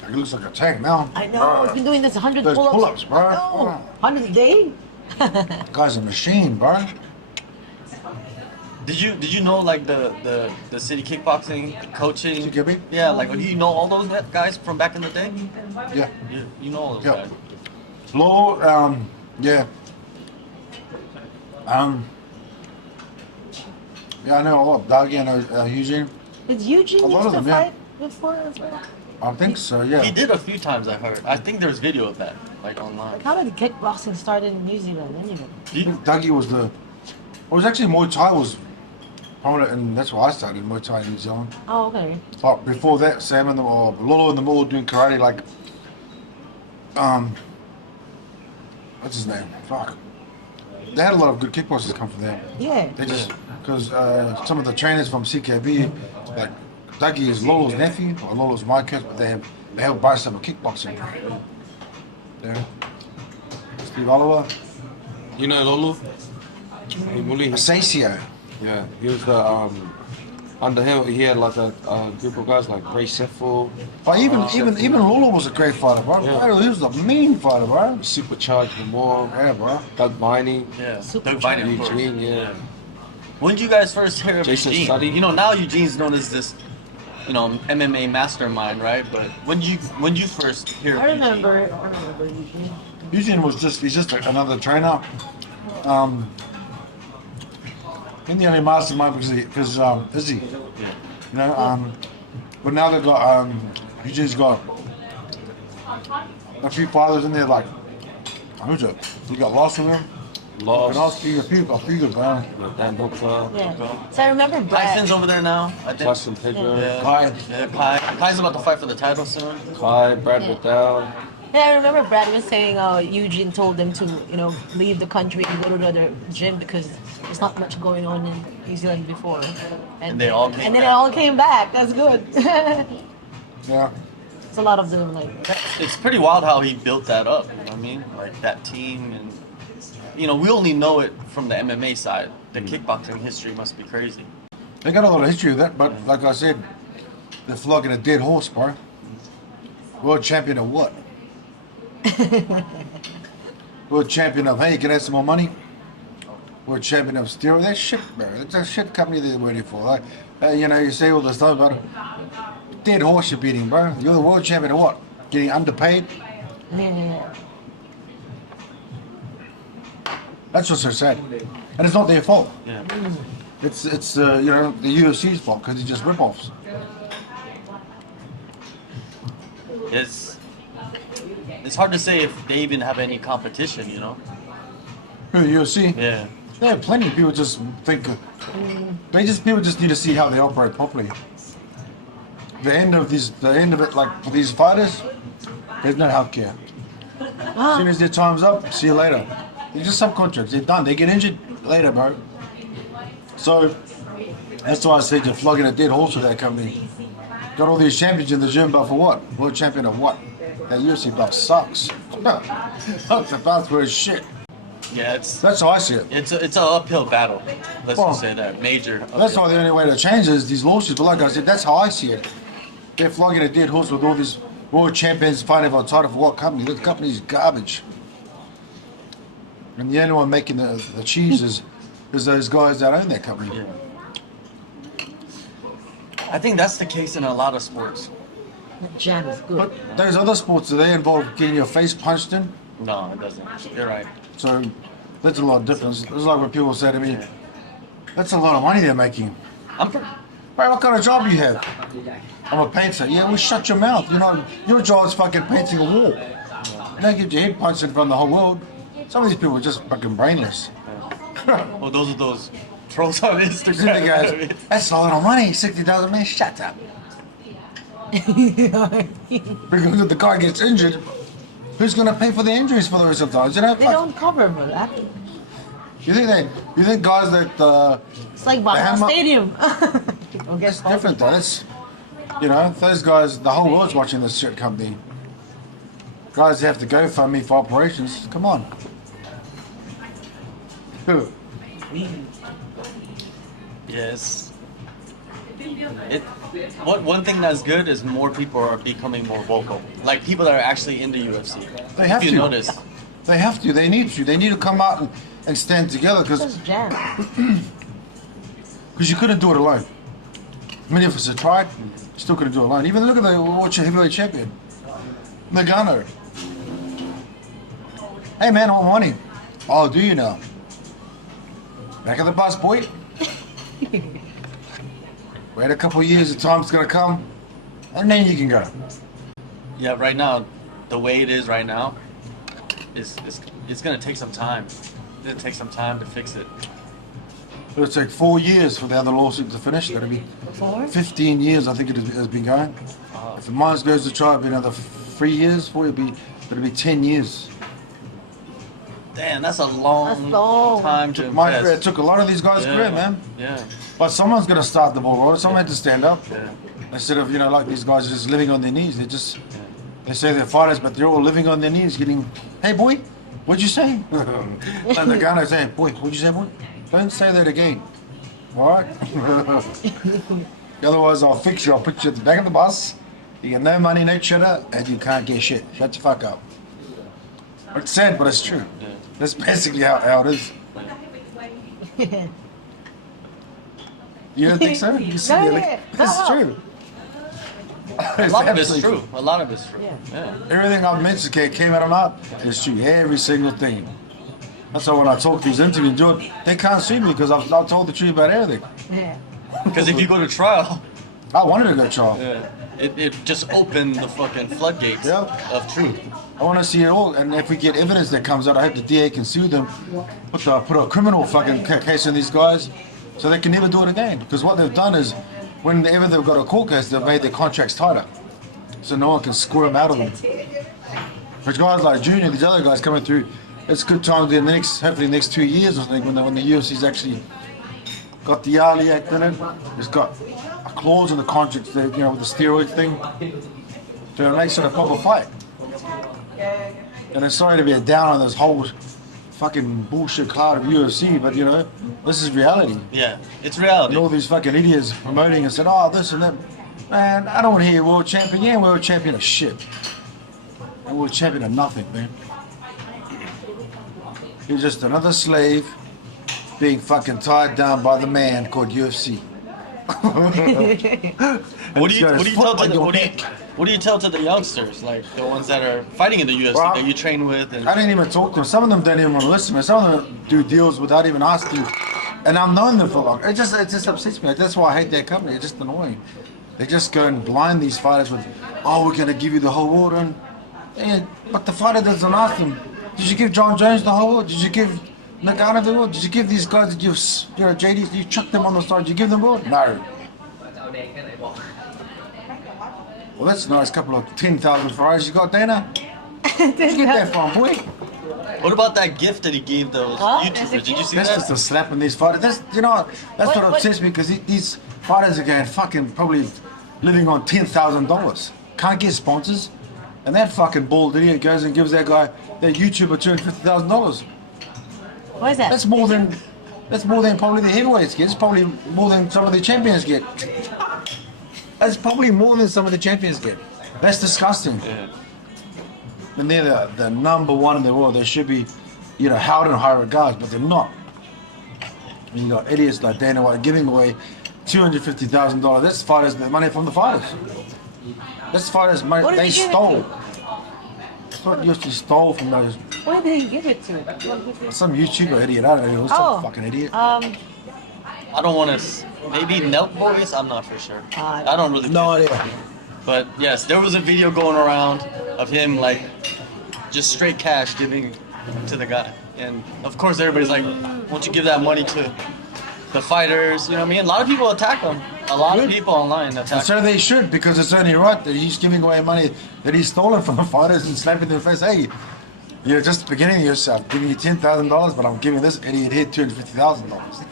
He looks like a tank now. I know. He's been doing this 100 Those pull-ups. pull-ups, bro. No, 100 a day. Guy's a machine, bro. Did you know like the city kickboxing coaching? CKB? Yeah, like do you know all those guys from back in the day? Yeah. You know all those Yeah. guys. Law, yeah. Yeah, I know a lot. Dougie, I know Eugene. Did Eugene A lot used of to them, yeah. fight before as well? I think so, yeah. He did a few times, I heard. I think there's video of that, like online. Like, how did kickboxing start in New Zealand anyway? I think Dougie was the. It was actually Muay Thai was prominent, and that's why I started Muay Thai in New Zealand. Oh, okay. But before that, Sam and them, or Lolo and them all doing karate, like, what's his name? Fuck. They had a lot of good kickboxers come from there. Yeah. They just, because some of the trainers from CKB, like Dougie is Lolo's nephew, or Lolo's my coach, but they helped buy some kickboxing. Yeah. Steve Oliver, You know Lolo? Hey, Muli. Asasio. Yeah, he was the under him. He had like a group of guys like Ray Seffel, But even Lolo was a great fighter, bro. Yeah. Bro, he was a mean fighter, bro. Supercharged Lamar, Yeah, bro. Doug Viney, Yeah, Super Doug Biden, of course. Eugene. Yeah, When did you guys first hear of Jason Eugene? Studdy. You know, now Eugene's known as this, you know, MMA mastermind, right? But when you first hear of I Eugene? remember Eugene. Eugene was he's just another trainer. In the only mastermind because Izzy, you know. But now they've got Eugene's got a few fighters in there like who's it? You got Lost in there, And lost. asking a few, man. Dan Booker, Yeah. So I remember Brad. Tyson's over there now, I think. Tyson Pedro, Yeah. Kai. Yeah, Kai's about to fight for the title soon. Kai, Brad Yeah. Liddell. Yeah, I remember Brad was saying Eugene told them to, leave the country and go to another gym because there's not much going on in New Zealand before. And they all came And then back. it all came back. That's good. Yeah. It's a lot of them like It's pretty wild how he built that up. You know what I mean? Like that team, and we only know it from the MMA side. The kickboxing history must be crazy. They got a lot of history with that, but like I said, they're flogging a dead horse, bro. World champion of what? World champion of, hey, can I have some more money? World champion of steroid. That shit, bro. That's a shit company they're waiting for. Like, you say all the stuff about it. Dead horse you're beating, bro. You're the world champion of what? Getting underpaid? yeah. That's what's so sad. And it's not their fault. Yeah. It's the UFC's fault because it's just rip-offs. It's hard to say if they even have any competition. The UFC. Yeah. They have plenty of people just think people just need to see how they operate properly. The end of it, like for these fighters, there's no healthcare. As soon as their time's up, see you later. They're just subcontracts. They're done. They get injured later, bro. So that's why I said you're flogging a dead horse with that company. Got all these champions in the gym, but for what? World champion of what? That UFC buff sucks. No, the belt was shit. Yeah. That's how I see it. It's an uphill battle. Let's Well, just say that major. That's uphill. why the only way to change is these lawsuits. But like I said, that's how I see it. They're flogging a dead horse with all these world champions fighting for a title for what company? This company's garbage. And the only one making the cheese is those guys that own that company. Yeah. I think that's the case in a lot of sports. That jam is good. But those other sports, do they involve getting your face punched in? No, it doesn't. You're right. So that's a lot of difference. It's like when people say to me, that's a lot of money they're making. Bro, what kind of job do you have? I'm a painter. Yeah, well, shut your mouth. Your job is fucking painting a wall. You don't get your head punched in front of the whole world. Some of these people are just fucking brainless. Well, those are those trolls on They Instagram. go, that's a lot of money, 60,000, man, shut up. Because if the guy gets injured, who's going to pay for the injuries for the rest of the time? They don't cover for that. You think guys that, It's like They Bangkok have Stadium. that's different though. That's, those guys, the whole world's watching this shit company. Guys have to go for me for operations. Come on. Who? Yes. One thing that's good is more people are becoming more vocal. Like people that are actually in the UFC. They have if you to. notice. They have to. They need to. They need to come out and stand together It's because jam. you couldn't do it alone. Many of us have tried, still couldn't do it alone. Even look at the world heavyweight champion, Nagano. Hey man, I want money. Oh, do you now? Back of the bus, boy. Wait a couple of years, the time's gonna come, and then you can go. Yeah, right now, the way it is right now, it's gonna take some time. It's gonna take some time to fix it. It'll take 4 years for the other lawsuit to finish. It'll be 15 years, I think it has been going. If the mines goes to trial, it'll be another 3 years. It'll be 10 years. Damn, that's a long, long. time to My invest. career, it took a lot of these guys' career, man. Yeah. But someone's gonna start the ball rolling. Someone had to stand up. Yeah. Instead of, like these guys just living on their knees. They say they're fighters, but they're all living on their knees getting, hey boy, what'd you say? And the guy saying, boy, what'd you say, boy? Don't say that again. Alright? Otherwise I'll fix you. I'll put you at the back of the bus. You get no money, no cheddar, and you can't get shit. Shut the fuck up. It's sad, but it's true. Yeah. That's basically how it is. You don't think so? You see, it's true. A lot of it's true. A lot of it's true. Yeah. Everything I've mentioned came out of mouth. It's true. Every single thing. That's why when I talk to these interviews, they can't sue me because I've told the truth about everything. Yeah. Because if you go to trial, I wanted to go trial. Yeah. It just opened the fucking floodgates Yeah. of truth. I want to see it all, and if we get evidence that comes out, I hope the DA can sue them, put a criminal fucking case on these guys, so they can never do it again. Because what they've done is, whenever they've got a court case, they've made their contracts tighter, so no one can score them out of them. For guys like Junior, these other guys coming through, it's good time in the hopefully the next 2 years or something, when the UFC's actually got the Ali Act in it. It's got a clause in the contract that, with the steroid thing, to make sure a proper fight. And it's sorry to be a down on this whole fucking bullshit cloud of UFC, but this is reality. Yeah, it's reality. And all these fucking idiots promoting and said, oh, this and that. Man, I don't want to hear world champion. Yeah, world champion of shit. And world champion of nothing, man. He's just another slave being fucking tied down by the man called UFC. What do you tell to the youngsters, like the ones that are fighting in the UFC that you train with? And I didn't even talk to them. Some of them don't even want to listen. Man. Some of them do deals without even asking. And I've known them for long. It just upsets me. That's why I hate their company. It's just annoying. They just go and blind these fighters with, oh, we're gonna give you the whole world, but the fighter doesn't ask them. Did you give John Jones the whole world? Did you give Nagano the world? Did you give these guys that JDs? You chuck them on the side? Did you give them world? No. Well, that's a nice couple of 10,000 Ferraris you got, Dana. Where'd you get that from, boy? what about that gift that he gave those YouTubers? Did you see That's that? just a slap in these fighters. That's what upsets me, because these fighters are going fucking probably living on $10,000. Can't get sponsors, and that fucking bald idiot goes and gives that guy, that YouTuber, $250,000. What is that? That's more than probably the heavyweights get. It's probably more than some of the champions get. That's probably more than some of the champions get. That's disgusting. Yeah. And they're the number one in the world. They should be, held in high regards, but they're not. And you got idiots like Dana White giving away $250,000. That's fighters, the money from the fighters. That's fighters' money What did they he give it stole. to? That's what UFC stole from those. What did he give it to? Some YouTuber idiot. I don't know. Some fucking idiot. I don't want to. Maybe Nelk boys. I'm not for sure. I don't really. No idea. But yes, there was a video going around of him like just straight cash giving to the guy, and of course everybody's like, "Won't you give that money to the fighters?" You know what I mean? A lot of people attack him. A lot of people online attack. So they should, because it's only right that he's giving away money that he's stolen from the fighters and slapping them in the face. Hey, you're just beginning yourself, giving you $10,000, but I'm giving this idiot here $250,000.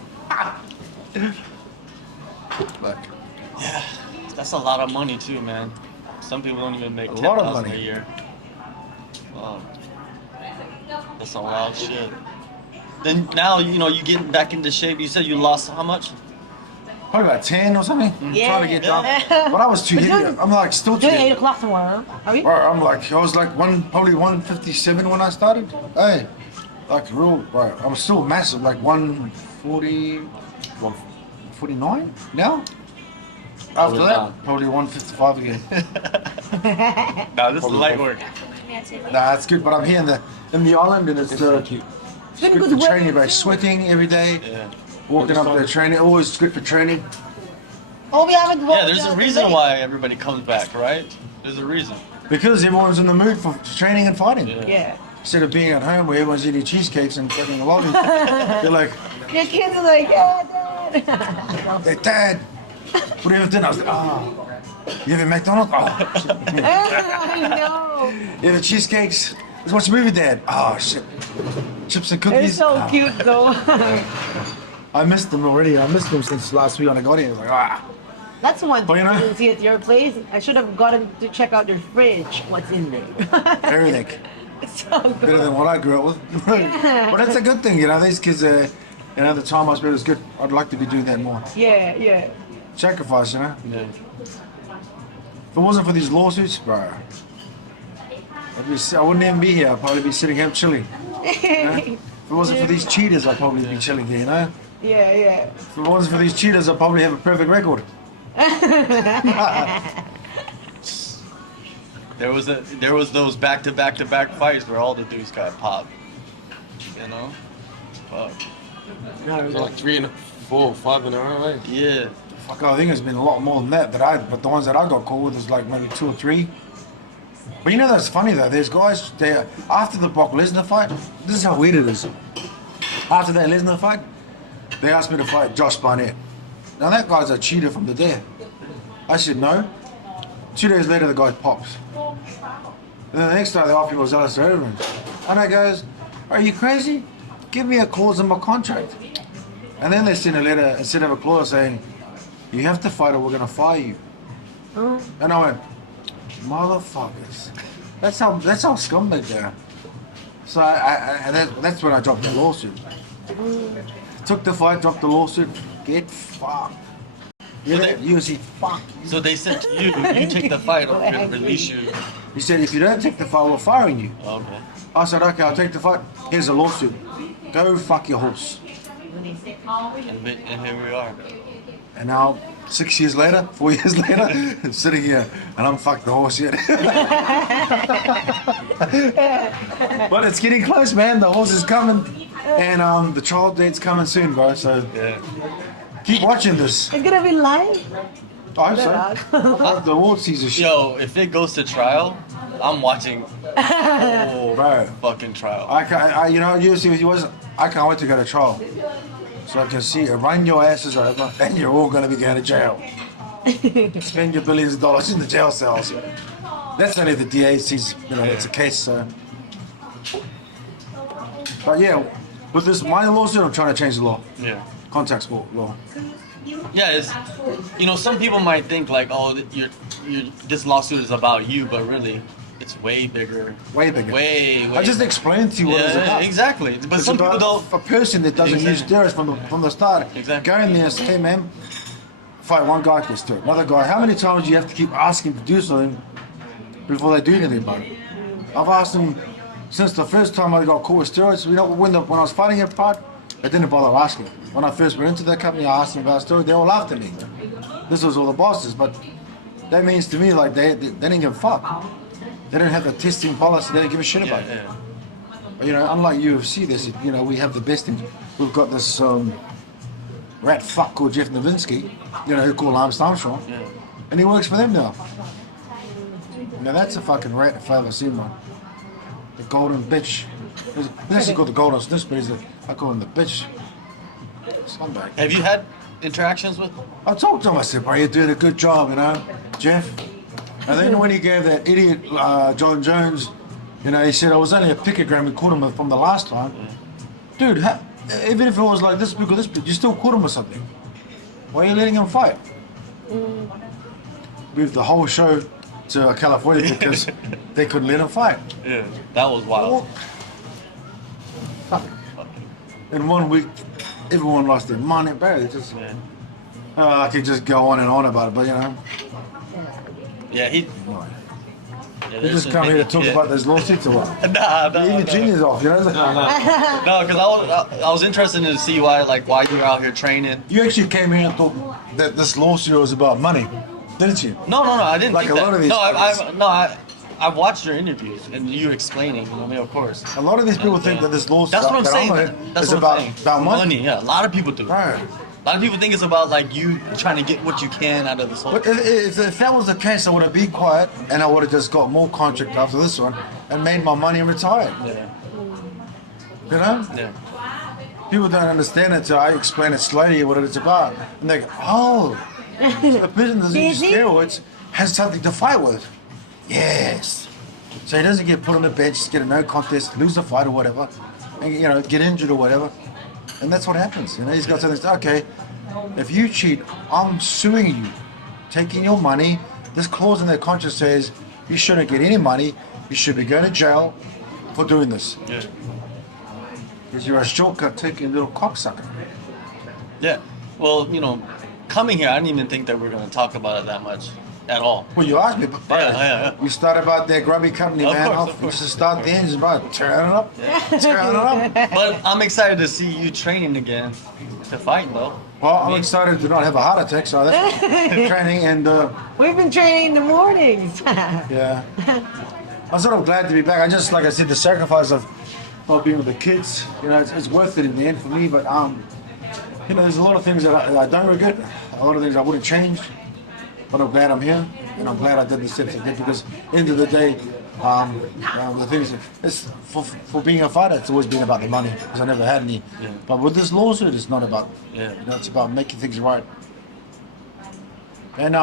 Like, Yeah, that's a lot of money too, man. Some people don't even make A lot of 10,000 a money. year. Wow. That's some wild shit. Then now you getting back into shape. You said you lost how much? probably about 10 or something. Yeah. Trying to get down. But I was too heavy. I'm like still too Doing 8 heavy. o'clock tomorrow. Are we? I was like probably 157 when I started. Hey, like real, bro. I'm still massive, like 140, 149 now. After that, probably 155 again. Nah, this is light work. Nah, it's good. But I'm here in the island, and it's good for training. By sweating every day, Yeah. walking up there training, always good for training. Oh, we haven't. Yeah, there's a reason why everybody comes back, right? There's a reason. Because everyone's in the mood for training and fighting. Yeah. Yeah. Instead of being at home where everyone's eating cheesecakes and fucking lollies, they're like, Your kids are like, yeah, Dad. hey, Dad, what do you have for dinner? I was like, oh, you have a McDonald's? Oh, shit. I know. You have a cheesecakes? Let's watch a movie, Dad. Oh, shit. Chips and cookies? It's so Ah. cute though. I missed them already. I missed them since last week when I got here. I was like, ah. That's one But thing you know- I didn't see at your place. I should have gotten to check out your fridge. What's in there? Everything. It's so Better good. than what I grew up with. But that's a good thing, these kids, the time I spent was good. I'd like to be doing that more. Yeah, yeah. Sacrifice, Yeah. If it wasn't for these lawsuits, bro, I wouldn't even be here. I'd probably be sitting here chilling. If it wasn't for these cheaters, I'd probably be chilling here, Yeah, yeah. If it wasn't for these cheaters, I'd probably have a perfect record. There was those back fights where all the dudes got popped. Fuck. It was like 3 and 4, 5 in a row, right? Yeah. Fuck, I think it's been a lot more than that. But the ones that I got caught with is like maybe 2 or 3. But you know that's funny though. There's guys there after the Brock Lesnar fight. This is how weird it is. After that Lesnar fight, they asked me to fight Josh Barnett. Now that guy's a cheater from the death. I said no. 2 days later, the guy pops. And the next time they offer me was Alistar Overeem. And I goes, are you crazy? Give me a clause in my contract. And then they sent a letter instead of a clause saying, you have to fight or we're going to fire you. And I went, motherfuckers. That's how scumbag they are. So that's when I dropped the lawsuit. Took the fight, dropped the lawsuit. Get fucked. So they- UFC, fuck. So they said to you, you take the fight or we're gonna release you. He said, if you don't take the fight, we're firing you. Okay. I said, okay, I'll take the fight. Here's a lawsuit. Go fuck your horse. And here we are. And now, 6 years later, 4 years later, I'm sitting here and I'm fucked the horse yet. But it's getting close, man. The horse is coming. And the trial date's coming soon, bro. So Yeah. keep watching this. It's gonna be live. I hope so. The award season shit. Yo, if it goes to trial, I'm watching the Bro. fucking trial. You know, UFC wasn't. I can't wait to go to trial. So I can see it. Run your asses over and you're all going to be going to jail. Spend your billions of dollars in the jail cells. That's only the DA sees, you know, it's a case, so. But yeah, with this minor lawsuit, I'm trying to change the law. Yeah. Contact sport law. Yeah, it's, you know, some people might think like, oh, this lawsuit is about you, but really, it's way bigger. Way bigger. Way. I just explained to you what it's about. Exactly. But It's some people about don't. a person that doesn't use steroids from the start. Exactly. Go in there and say, hey man, fight one guy, gets steroids. Another guy. How many times do you have to keep asking to do something before they do anything about it? I've asked them since the first time I got caught with steroids. You know, when I was fighting at Pride, I didn't bother asking. When I first went into that company, I asked them about steroids. They all laughed at me. This was all the bosses, but that means to me like they didn't give a fuck. They didn't have the testing policy. They didn't give a shit about it. Yeah. You know, unlike UFC, they said, you know, we have the best thing. We've got this rat fuck called Jeff Novitzky, you know, who called Armstrong, Yeah. and he works for them now. Now that's a fucking rat if I ever seen one. The golden bitch. He's actually called the golden snitch, but I call him the bitch. Scumbag. Have you had interactions with? I talked to him, I said, bro, you're doing a good job, you know, Jeff. And then when he gave that idiot John Jones, you know, he said, I was only a picogram, we caught him from the last time. Dude, even if it was like this big or this big, you still caught him with something. Why are you letting him fight? Moved the whole show to California because they couldn't let him fight. Yeah. That was wild. Fuck. In 1 week, everyone lost their money, bro. It just, Yeah. I could just go on and on about it, but you know. Yeah. He. No. Yeah, You there's just some come here to big- talk yeah. about those lawsuits or what? Nah, Leave your genius off, you know? No, because I was interested to see why you were out here training. You actually came here and thought that this lawsuit was about money, didn't you? No, I didn't. Like think a lot that. of these No, I've watched your interviews and you explaining. You know, I mean, of course. A lot of these people think that this lawsuit That's what I'm that saying. in That's is what I'm saying. about money. Yeah, a lot of people do. Right. A lot of people think it's about like you trying to get what you can out of this whole. But if that was the case, I would have been quiet and I would have just got more contract after this one and made my money and retired. Yeah. You know? Yeah. People don't understand it, so I explain it slowly what it's about. And they go, oh, so the person that's into steroids has something to fight with. Yes. So he doesn't get put on the bench, get a no contest, lose the fight or whatever, and you know, get injured or whatever. And that's what happens. You know, he's got something to say, okay, if you cheat, I'm suing you, taking your money. This clause in their contract says you shouldn't get any money, you should be going to jail for doing this. Yeah. Because you're a shortcut taking little cocksucker. Yeah. Well, you know, coming here, I didn't even think that we were going to talk about it that much at all. Well, you asked me, but Yeah. we started about that grubby company, Of man. course, of We course. should start the engines, bro. Turn it up. Turn it up. But I'm excited to see you training again to fight, though. Well, I'm excited to not have a heart attack, so that's training and, We've been training in the mornings. yeah. I'm sort of glad to be back. I just, like I said, the sacrifice of being with the kids, you know, it's worth it in the end for me, but, you know, there's a lot of things that I don't regret. A lot of things I wouldn't change, but I'm glad I'm here, and I'm glad I did the steps I did because, end of the day, the things it's for being a fighter, it's always been about the money because I never had any. Yeah. But with this lawsuit, it's not about. Yeah. You know, it's about making things right. And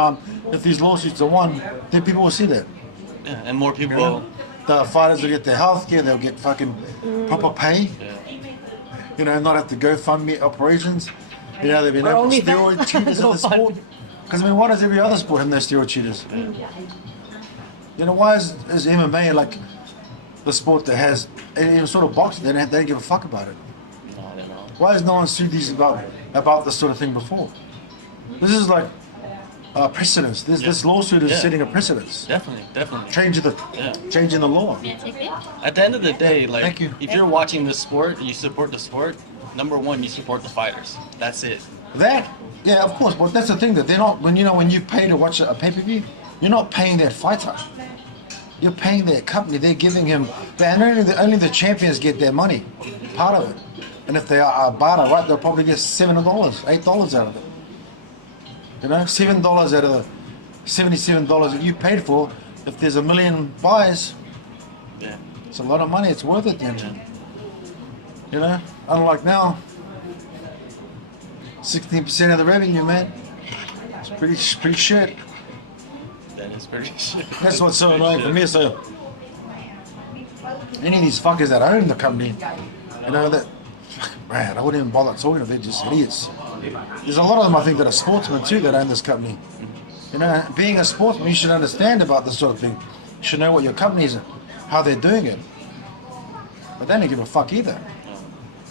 if these lawsuits are won, then people will see that. Yeah, and more people. You know? The fighters will get their health care, they'll get fucking proper pay. Yeah. You know, not have to go fund me operations. You know, they've been Or able only steroid that. cheaters in the sport. Because I mean, why does every other sport have no steroid cheaters? You know, why is MMA like the sport that has, and even sort of boxing, they don't give a fuck about it? No, I don't know. Why has no one sued these about this sort of thing before? This is like precedence. This lawsuit is Yeah. setting a precedence. Definitely. Changing the law. At the end of the day, like, Thank you. if you're watching the sport, you support the sport. Number one, you support the fighters. That's it. That, yeah, of course, but that's the thing that they're not. When you pay to watch a pay-per-view, you're not paying that fighter. You're paying that company. They're giving him. And only the champions get their money, part of it. And if they are barter, right, they'll probably get $7, $8 out of it. You know, $7 out of the $77 that you paid for. If there's 1 million buys, Yeah. it's a lot of money. It's worth it then. You know, unlike now, 16% of the revenue, man. It's pretty shit. That is pretty shit. That's what's so annoying for me. So, any of these fuckers that own the company, you know, that, man, I wouldn't even bother talking to them. They're just idiots. There's a lot of them, I think, that are sportsmen too that own this company. You know, being a sportsman, you should understand about this sort of thing. You should know what your companies are, how they're doing it. But they don't give a fuck either.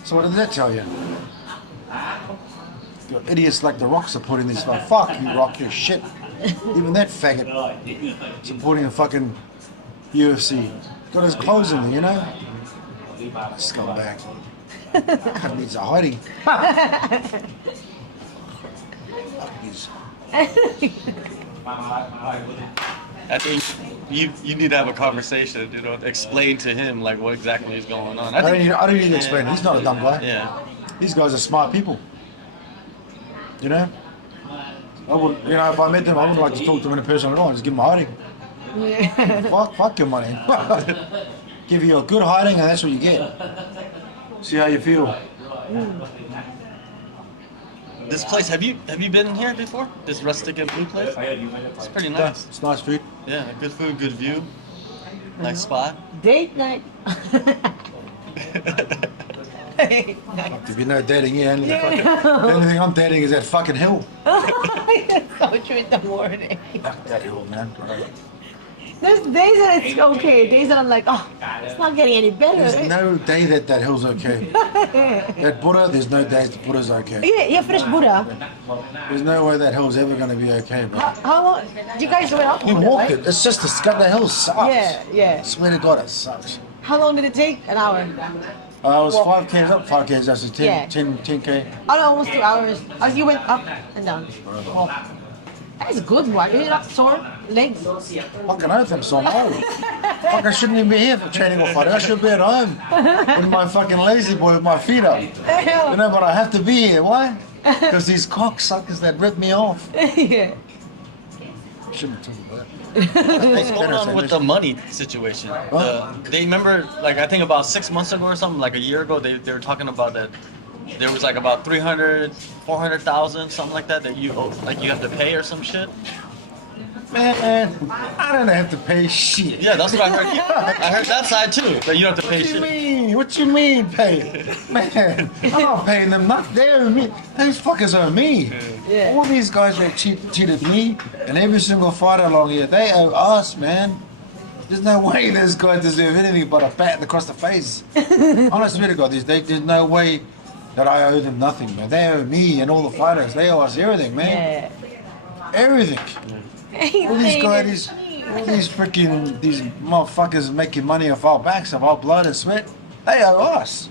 So what does that tell you? Your idiots like the Rock supporting this. Like, fuck you, Rock, you're shit. Even that faggot supporting a fucking UFC. Got his clothes in there, you know? Scumbag. God needs a hiding. He's- I think you need to have a conversation. You know, explain to him like what exactly is going on. I don't need to explain. He's not a dumb guy. Yeah. These guys are smart people. You know? I would, you know, if I met them, I wouldn't like to talk to them in person at all. Just give them a hiding. Fuck your money. Give you a good hiding, and that's what you get. See how you feel. This place, have you been here before? This Rustic and Blue place? It's pretty Yeah, nice. it's nice food. Yeah, good food, good view. Nice spot. Date night. There'd be no dating here. Only the only thing I'm dating is that fucking hill. So true in the morning. Fuck that hill, man. There's days that it's okay. Days that I'm like, oh, it's not getting any better. There's no day that hill's okay. That Buddha, there's no day that Buddha's okay. Yeah, finished Buddha. There's no way that hill's ever going to be okay, bro. How long? You guys went up You Buddha, walked right? it. It's just the hill sucks. Yeah. I swear to God, it sucks. How long did it take? An hour. It was 5Ks up, 5Ks down, so 10, Yeah. 10K. Oh, no, almost 2 hours. As you went up and down. Well, that's good one. You're not sore legs. Fucking oath, I'm so low. Fuck, I shouldn't even be here for training or fighting. I should be at home with my fucking lazy boy with my feet up. You know, but I have to be here. Why? Because these cocksuckers that rip me off. Yeah. Shouldn't have told that. What's going on with the money situation? They remember, like, I think about 6 months ago or something, like a year ago, they were talking about that there was like about 400,000, something like that you owe, like you have to pay or some shit. Man, I don't have to pay shit. Yeah, that's what I heard. I heard that side too, that you don't have to pay What you shit. mean? What you mean pay? Man, I'm not paying them nothing. They owe me. Those fuckers owe me. Yeah. All these guys that cheated me and every single fighter along here, they owe us, man. There's no way those guys deserve anything but a bat across the face. I swear to God, there's no way that I owe them nothing, man. They owe me and all the fighters. They owe us everything, man. Everything. All these guys, all these freaking, these motherfuckers making money off our backs, of our blood and sweat, they owe us.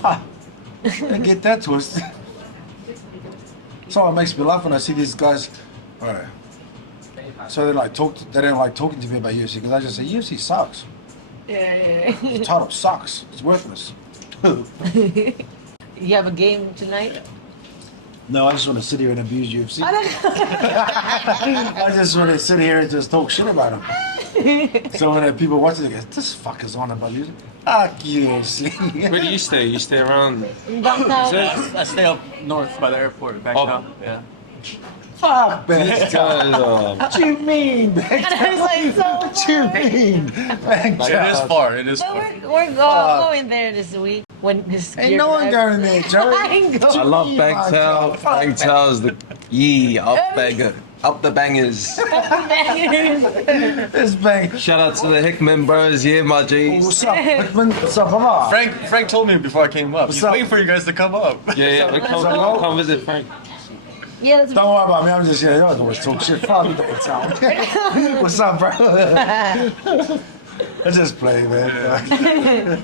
Ha. Don't get that twisted. So it makes me laugh when I see these guys. Alright. So they don't like talking to me about UFC because I just say UFC sucks. Yeah. The title sucks. It's worthless. You have a game tonight? No, I just want to sit here and abuse UFC. I just want to sit here and just talk shit about them. So when people watch it, they go, this fucker's on about you. Fuck UFC. Where do you stay? You stay around? I stay up north by the airport, back Oh. down. Yeah. Fuck, man. These guys, What you mean, And I was like, so What you mean? It is far. It is But far. we're going there this week when his Ain't no one going there, Joey. I love Bangtail. Bangtail's the up the bangers. This bang. Shout out to the Hickman bros, yeah, my G's. What's up, Hickman? What's up, Mama? Frank told me before I came up. He's up? waiting for you guys to come up. Yeah, come visit Frank. Yeah, that's Don't worry about me. I'm just here. You always talk shit. Fuck you, Bangtail. What's up, bro? I just play, man.